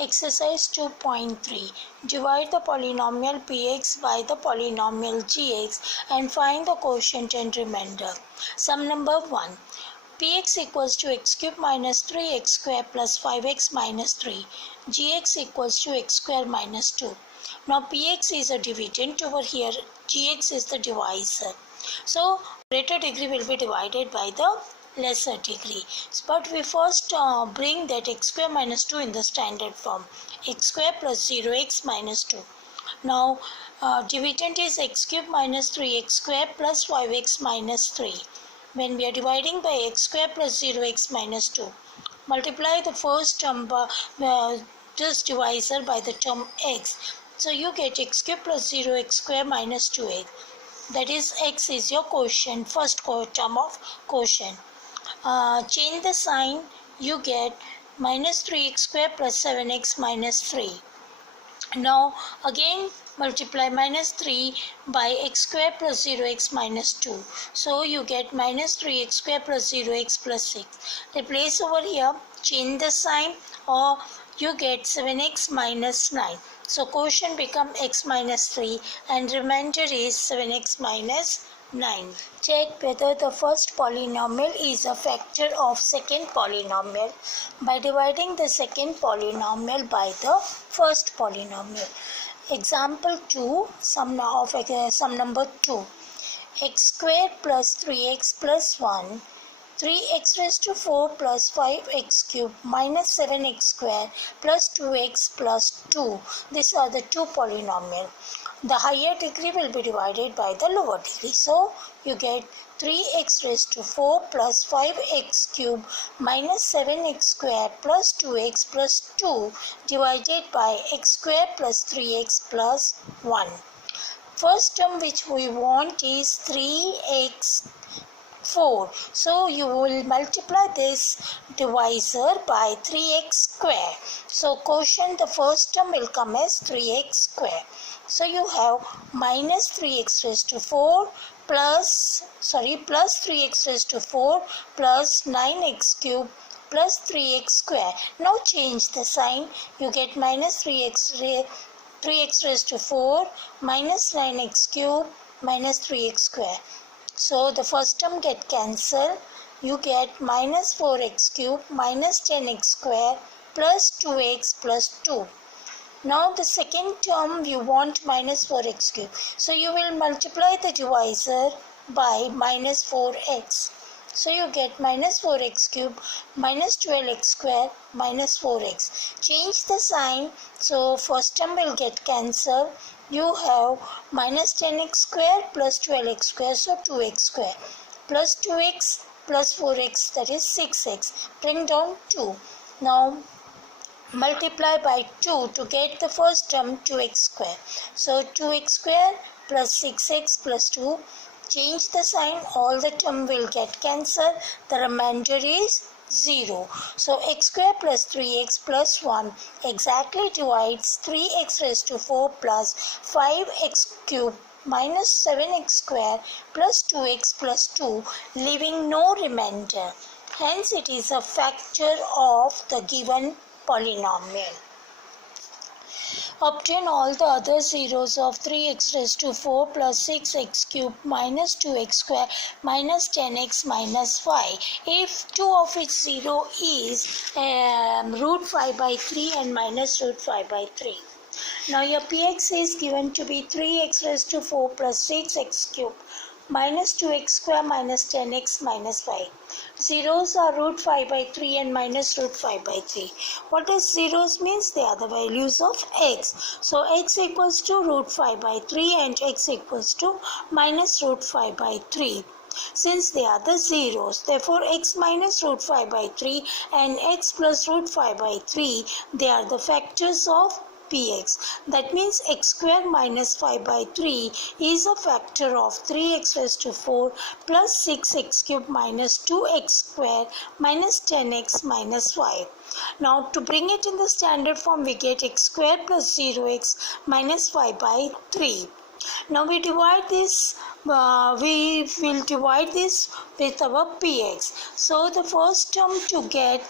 Exercise 2.3. Divide the polynomial px by the polynomial gx and find the quotient and remainder. Sum number 1. Px equals to x cube minus 3x square plus 5x minus 3. Gx equals to x square minus 2. Now px is a dividend over here. Gx is the divisor. So greater degree will be divided by the lesser degree. But we first bring that x square minus 2 in the standard form. X square plus 0x minus 2. Now dividend is x cube minus 3x square plus 5x minus 3. When we are dividing by x square plus 0x minus 2, multiply the first term by this divisor by the term x. So you get x cube plus 0x square minus 2x. That is, x is your quotient, first term of quotient. Change the sign, you get minus 3x square plus 7x minus 3. Now again multiply minus 3 by x square plus 0x minus 2. So you get minus 3x square plus 0x plus 6. Replace over here, change the sign, or you get 7x minus 9. So quotient become x minus 3 and remainder is 7x minus 9. Check whether the first polynomial is a factor of second polynomial by dividing the second polynomial by the first polynomial. Example 2, sum number 2. X square plus 3x plus 1, 3x raised to 4 plus 5x cube minus 7x square plus 2x plus 2. These are the two polynomials. The higher degree will be divided by the lower degree. So you get 3x raised to 4 plus 5x cube minus 7x square plus 2x plus 2 divided by x square plus 3x plus 1. First term which we want is 3x 4. So you will multiply this divisor by 3x square. So quotient, the first term will come as 3x square. So you have minus 3x raised to 4 plus 3x raised to 4 plus 9x cube plus 3x square. Now change the sign. You get minus 3x raised to 4 minus 9x cube minus 3x square. So the first term get cancelled. You get minus 4x cube minus 10x square plus 2x plus 2. Now the second term you want minus 4x cube. So you will multiply the divisor by minus 4x. So you get minus 4x cube minus 12x square minus 4x. Change the sign. So first term will get cancelled. You have minus 10x square plus 12x square, so 2x square plus 2x plus 4x, that is 6x. Bring down 2. Now multiply by 2 to get the first term 2x square. So 2x square plus 6x plus 2. Change the sign, all the term will get cancelled. The remainder is 0. So x square plus 3x plus 1 exactly divides 3x raised to 4 plus 5x cube minus 7x square plus 2x plus 2, leaving no remainder. Hence it is a factor of the given polynomial. Obtain all the other zeros of 3x raised to 4 plus 6x cube minus 2x square minus 10x minus 5 if 2 of its 0 is root 5 by 3 and minus root 5 by 3. Now your px is given to be 3x raised to 4 plus 6x cube minus 2x square minus 10x minus 5. Zeros are root 5 by 3 and minus root 5 by 3. What does zeros means? They are the values of x. So x equals to root 5 by 3 and x equals to minus root 5 by 3. Since they are the zeros, therefore x minus root 5 by 3 and x plus root 5 by 3, they are the factors of px. That means x square minus 5 by 3 is a factor of 3x raised to 4 plus 6x cube minus 2x square minus 10x minus 5. Now to bring it in the standard form, we get x square plus 0x minus 5 by 3. Now we divide this, we will divide this with our px. So the first term to get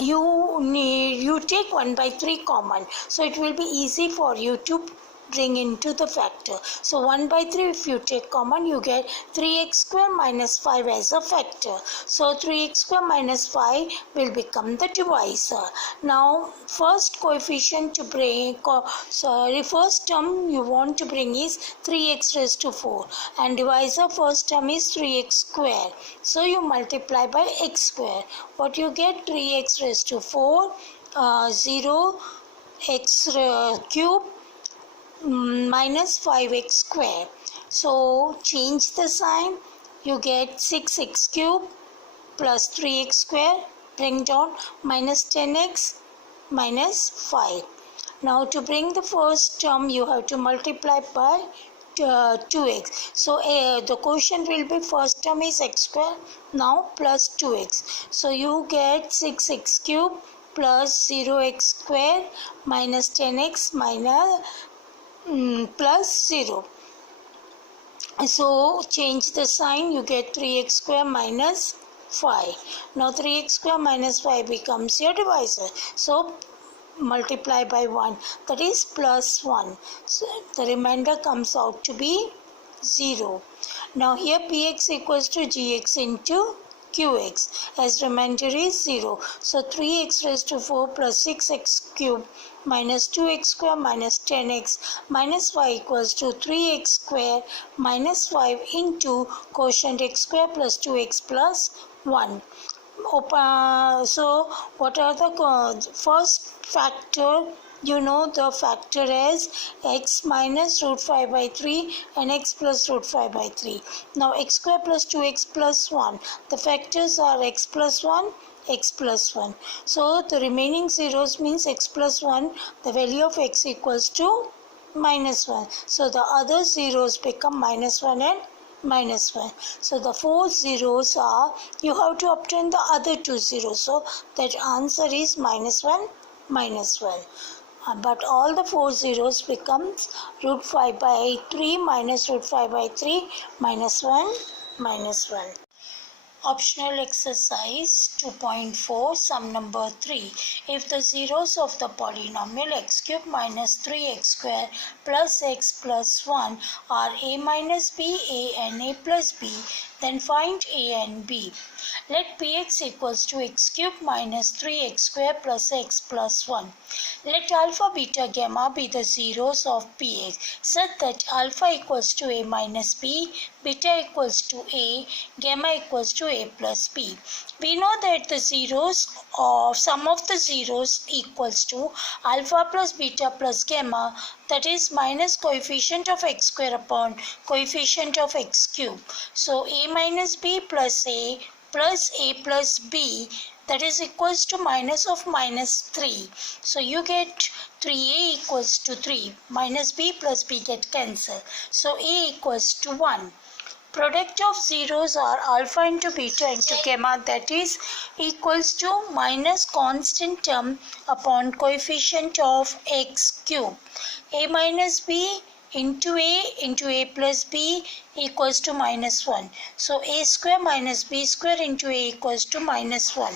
you take 1 by 3 common, so it will be easy for you to bring into the factor. So 1 by 3, if you take common, you get 3x square minus 5 as a factor. So 3x square minus 5 will become the divisor. Now first coefficient to bring, first term you want to bring is 3x raised to 4, and divisor first term is 3x square. So you multiply by x square. What you get? 3x raised to 4, 0 x cube minus 5x square. So change the sign, you get 6x cube plus 3x square, bring down minus 10x minus 5. Now to bring the first term you have to multiply by 2x. So the quotient will be, first term is x square, now plus 2x. So you get 6x cube plus 0x square minus 10x minus plus 0. So change the sign, you get 3x square minus 5. Now 3x square minus 5 becomes your divisor. So multiply by 1, that is plus 1. So the remainder comes out to be 0. Now here px equals to gx into qx, as remainder is 0. So 3x raised to 4 plus 6x cube minus 2x square minus 10x minus 5 equals to 3x square minus 5 into quotient x square plus 2x plus 1. So what are the first factor? You know the factor as x minus root 5 by 3 and x plus root 5 by 3. Now x square plus 2x plus 1. The factors are x plus 1, x plus 1. So the remaining zeros means x plus 1, the value of x equals to minus 1. So the other zeros become minus 1 and minus 1. So the 4 zeros are, you have to obtain the other 2 zeros. So that answer is minus 1, minus 1. But all the 4 zeros becomes root 5 by 3 minus root 5 by 3 minus 1, minus 1. Optional exercise 2.4, sum number 3. If the zeros of the polynomial x cube minus 3x square plus x plus 1 are a minus b, a and a plus b, then find a and b. Let px equals to x cube minus 3x square plus x plus 1. Let alpha, beta, gamma be the zeros of px such that alpha equals to a minus b, beta equals to a, gamma equals to a plus b. We know that the zeros or sum of the zeros equals to alpha plus beta plus gamma, that is minus coefficient of x square upon coefficient of x cube. So a minus b plus a plus b, that is equals to minus of minus 3. So you get 3a equals to 3, minus b plus b get cancelled. So a equals to 1. Product of zeros are alpha into beta into gamma, that is equals to minus constant term upon coefficient of x cube. A minus b into a plus b equals to minus 1. So a square minus b square into a equals to minus 1.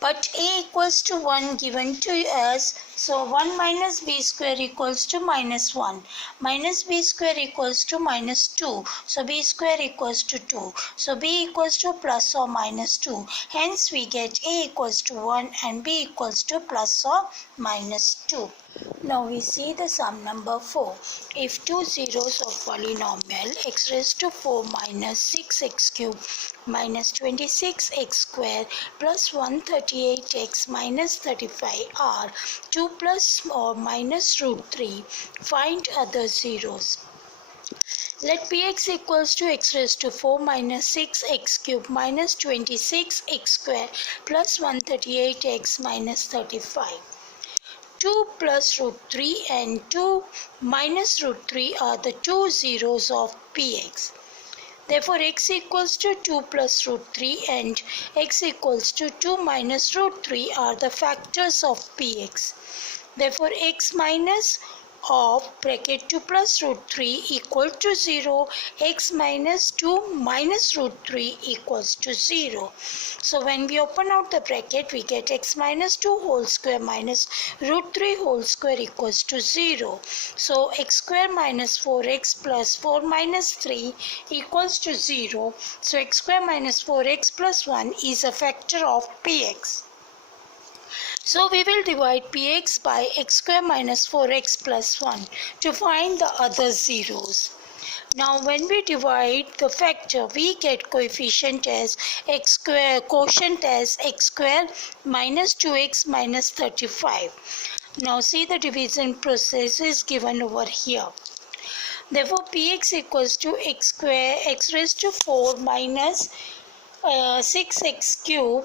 But a equals to 1 given to us, so 1 minus b square equals to minus 1. Minus b square equals to minus 2. So b square equals to 2. So b equals to plus or minus 2. Hence we get a equals to 1 and b equals to plus or minus 2. Now we see the sum number 4. If two zeros of polynomial x raised to 4 minus 6x cube minus 26x square plus 138x minus 35 are 2 plus or minus root 3, find other zeros. Let px equals to x raised to 4 minus 6x cube minus 26x square plus 138x minus 35. 2 plus root 3 and 2 minus root 3 are the two zeros of px. Therefore, x equals to 2 plus root 3 and x equals to 2 minus root 3 are the factors of px. Therefore, x minus of bracket 2 plus root 3 equal to 0, x minus 2 minus root 3 equals to 0. So when we open out the bracket, we get x minus 2 whole square minus root 3 whole square equals to 0. So x square minus 4x plus 4 minus 3 equals to 0. So x square minus 4x plus 1 is a factor of px. So we will divide px by x square minus 4x plus 1 to find the other zeros. Now when we divide the factor, we get coefficient as x square, quotient as x square minus 2x minus 35. Now see the division process is given over here. Therefore px equals to x square x raised to 4 minus 6x cube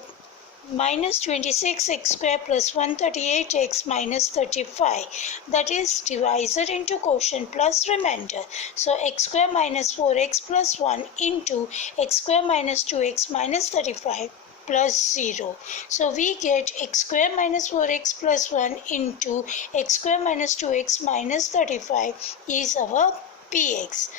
minus 26x square plus 138x minus 35, that is divisor into quotient plus remainder. So x square minus 4x plus 1 into x square minus 2x minus 35 plus 0. So we get x square minus 4x plus 1 into x square minus 2x minus 35 is our px.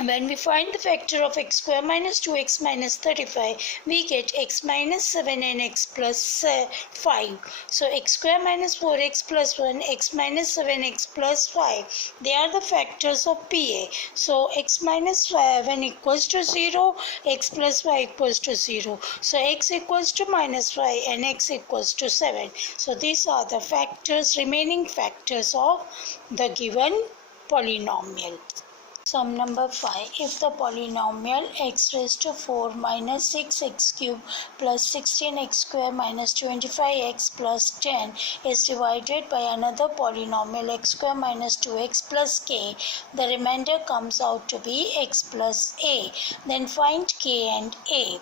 When we find the factor of x square minus 2x minus 35, we get x minus 7 and x plus 5. So x square minus 4x plus 1, x minus 7x plus 5. They are the factors of PA. So x minus 7 equals to 0, x plus 5 equals to 0. So x equals to minus 5 and x equals to 7. So these are the factors, remaining factors of the given polynomial. Sum number 5. If the polynomial x raised to 4 minus 6x cube plus 16x square minus 25x plus 10 is divided by another polynomial x square minus 2x plus k, the remainder comes out to be x plus a. Then find k and a.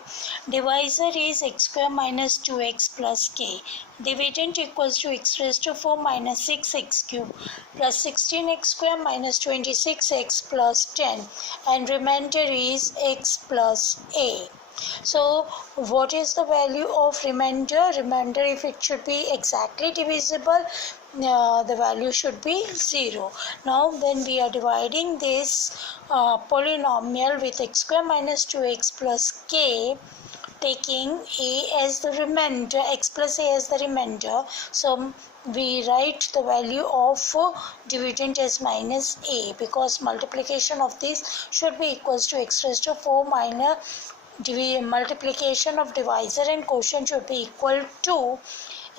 Divisor is x square minus 2x plus k. Dividend equals to x raised to 4 minus 6x cube plus 16x square minus 26x plus 10, and remainder is x plus a. So what is the value of remainder? Remainder, if it should be exactly divisible, the value should be 0. Now then we are dividing this polynomial with x square minus 2x plus k, taking a as the remainder, x plus a as the remainder. So we write the value of dividend as minus a, because multiplication of this should be equals to x raised to 4 minus multiplication of divisor and quotient should be equal to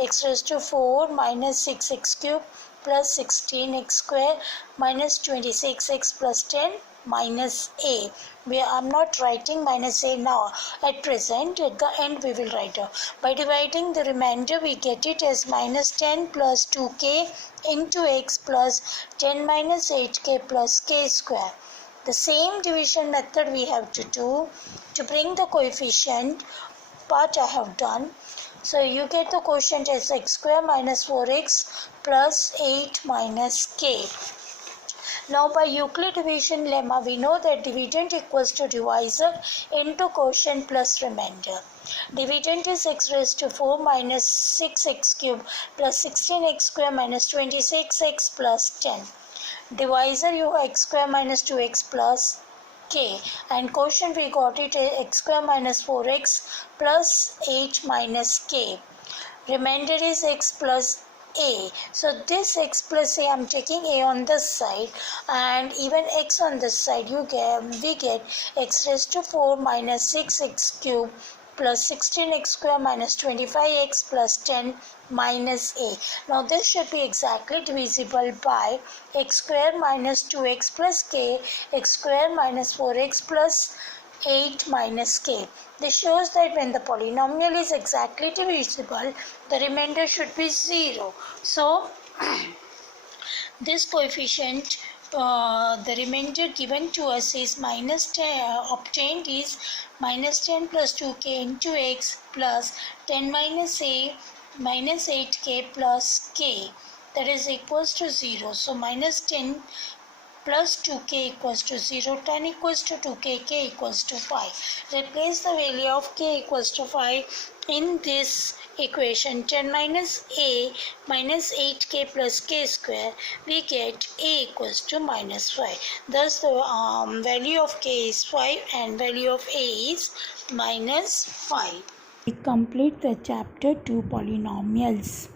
x raised to 4 minus 6x cube plus 16x square minus 26x plus 10 minus a. I'm not writing minus a now at present. At the end we will write it. By dividing the remainder, we get it as minus 10 plus 2k into x plus 10 minus 8k plus k square. The same division method we have to do to bring the coefficient part I have done. So you get the quotient as x square minus 4x plus 8 minus k. Now by Euclid division lemma, we know that dividend equals to divisor into quotient plus remainder. Dividend is x raised to 4 minus 6x cube plus 16x square minus 26x plus 10. Divisor you have x square minus 2x plus k, and quotient we got it x square minus 4x plus 8 minus k. Remainder is x plus a. So this x plus a, I am taking a on this side and even x on this side. We get x raised to 4 minus 6x cube plus 16x square minus 25x plus 10 minus a. Now this should be exactly divisible by x square minus 2x plus k, x square minus 4x plus 8 minus k. This shows that when the polynomial is exactly divisible, the remainder should be 0. So this coefficient, the remainder given to us is minus 10, obtained is minus 10 plus 2k into x plus 10 minus a minus 8k plus k, that is equals to 0. So minus 10 plus 2k equals to 0, 10 equals to 2k, k equals to 5. Replace the value of k equals to 5 in this equation. 10 minus a minus 8k plus k square, we get a equals to minus 5. Thus the value of k is 5 and value of a is minus 5. We complete the chapter 2 polynomials.